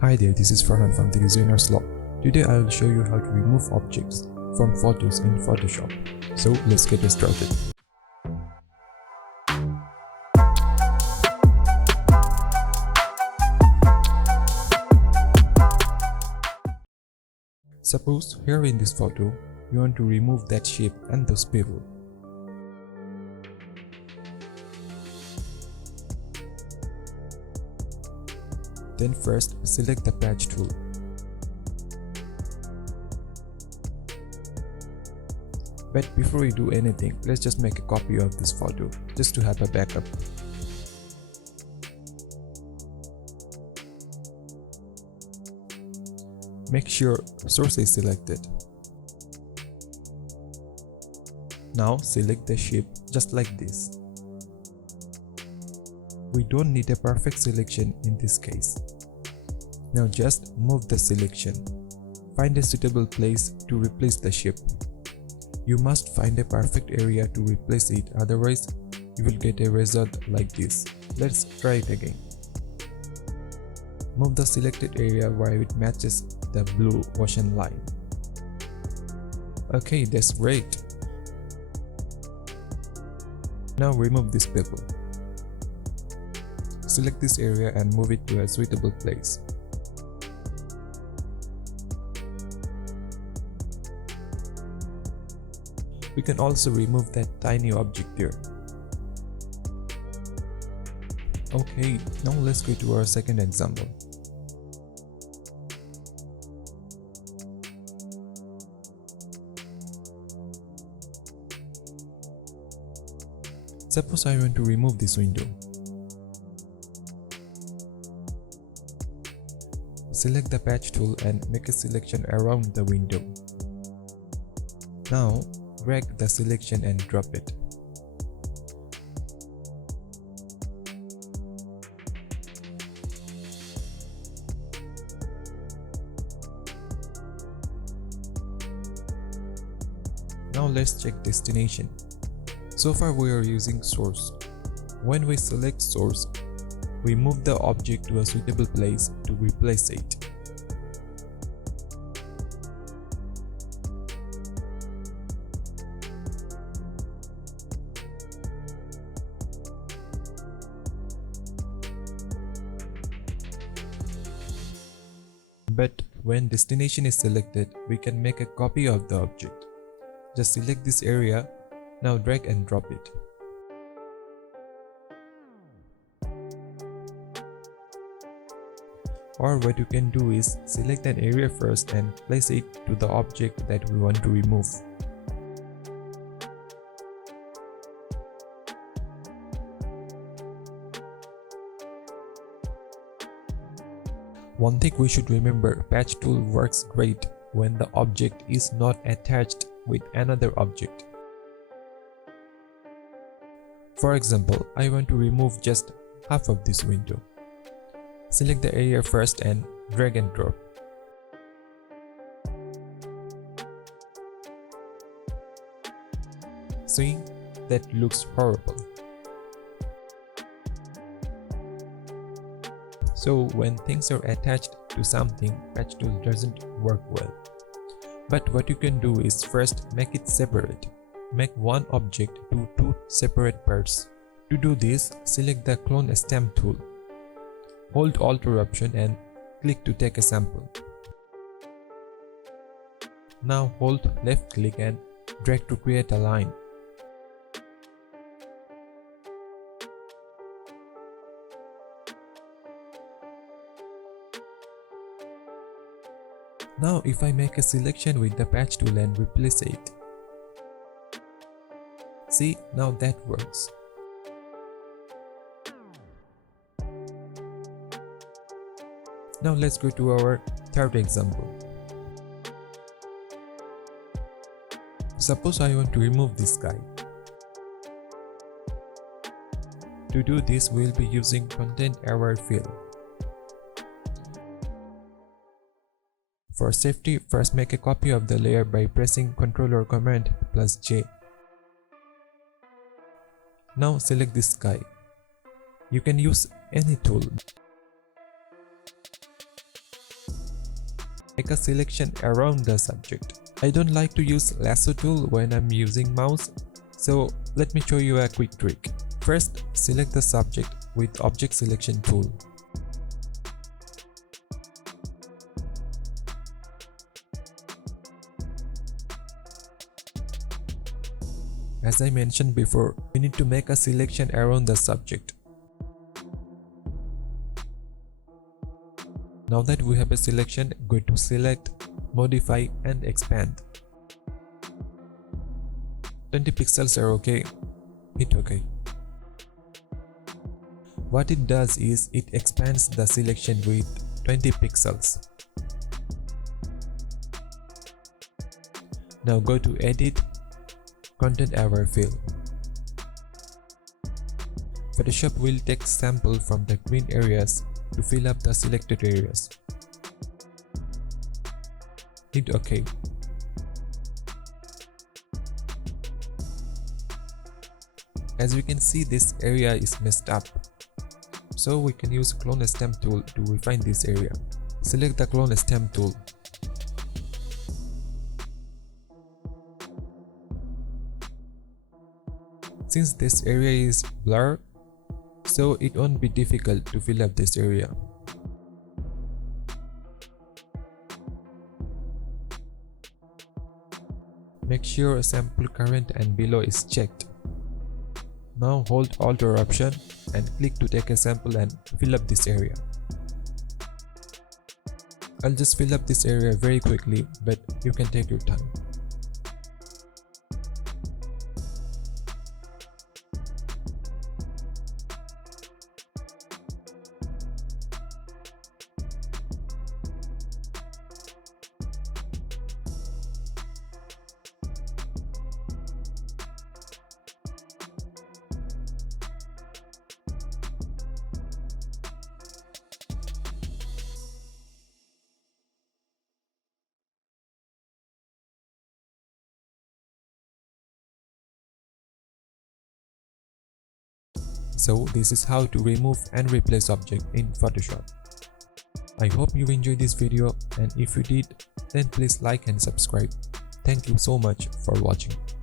Hi there, this is Farhan from TheDesignersLaw. Today I will show you how to remove objects from photos in Photoshop. So let's get started. Suppose here in this photo, you want to remove that shape and those people. Then first select the patch tool. But before we do anything, let's just make a copy of this photo just to have a backup. Make sure source is selected. Now select the shape just like this. We don't need a perfect selection in this case. Now just move the selection. Find a suitable place to replace the shape. You must find a perfect area to replace it, otherwise you will get a result like this. Let's try it again. Move the selected area where it matches the blue ocean line. Okay, that's great. Now remove this pebble. Select this area and move it to a suitable place. We can also remove that tiny object there. Okay, now let's go to our second example. Suppose I want to remove this window. Select the patch tool and make a selection around the window. Now drag the selection and drop it. Now let's check destination. So far we are using source. When we select source, we move the object to a suitable place to replace it. But when destination is selected, we can make a copy of the object. Just select this area, now drag and drop it. Or what you can do is select an area first and place it to the object that we want to remove. One thing we should remember, patch tool works great when the object is not attached with another object. For example, I want to remove just half of this window. Select the area first and drag and drop. See, that looks horrible. So when things are attached to something, patch tool doesn't work well. But what you can do is first make it separate. Make one object to two separate parts. To do this, select the clone stamp tool. Hold Alt or Option and click to take a sample. Now hold left click and drag to create a line. Now if I make a selection with the patch tool and replace it. See, now that works. Now let's go to our third example. Suppose I want to remove this guy. To do this, we'll be using content aware fill. For safety, first make a copy of the layer by pressing Ctrl or Command plus J. Now select this guy. You can use any tool. make a selection around the subject. I don't like to use lasso tool when I'm using mouse, so let me show you a quick trick. First, select the subject with object selection tool. As I mentioned before, we need to make a selection around the subject. Now that we have a selection, go to Select, Modify and Expand. 20 pixels are okay. Hit OK. What it does is it expands the selection with 20 pixels. Now go to Edit, Content Aware Fill. Photoshop will take sample from the green areas to fill up the selected areas. Hit OK. As we can see, this area is messed up, so we can use Clone Stem tool to refine this area. Select the Clone Stem tool. Since this area is blurred, so it won't be difficult to fill up this area. Make sure sample current and below is checked. Now hold Alt or Option and click to take a sample and fill up this area. I'll just fill up this area very quickly, but you can take your time. So this is how to remove and replace object in Photoshop. I hope you enjoyed this video, and if you did, then please like and subscribe. Thank you so much for watching.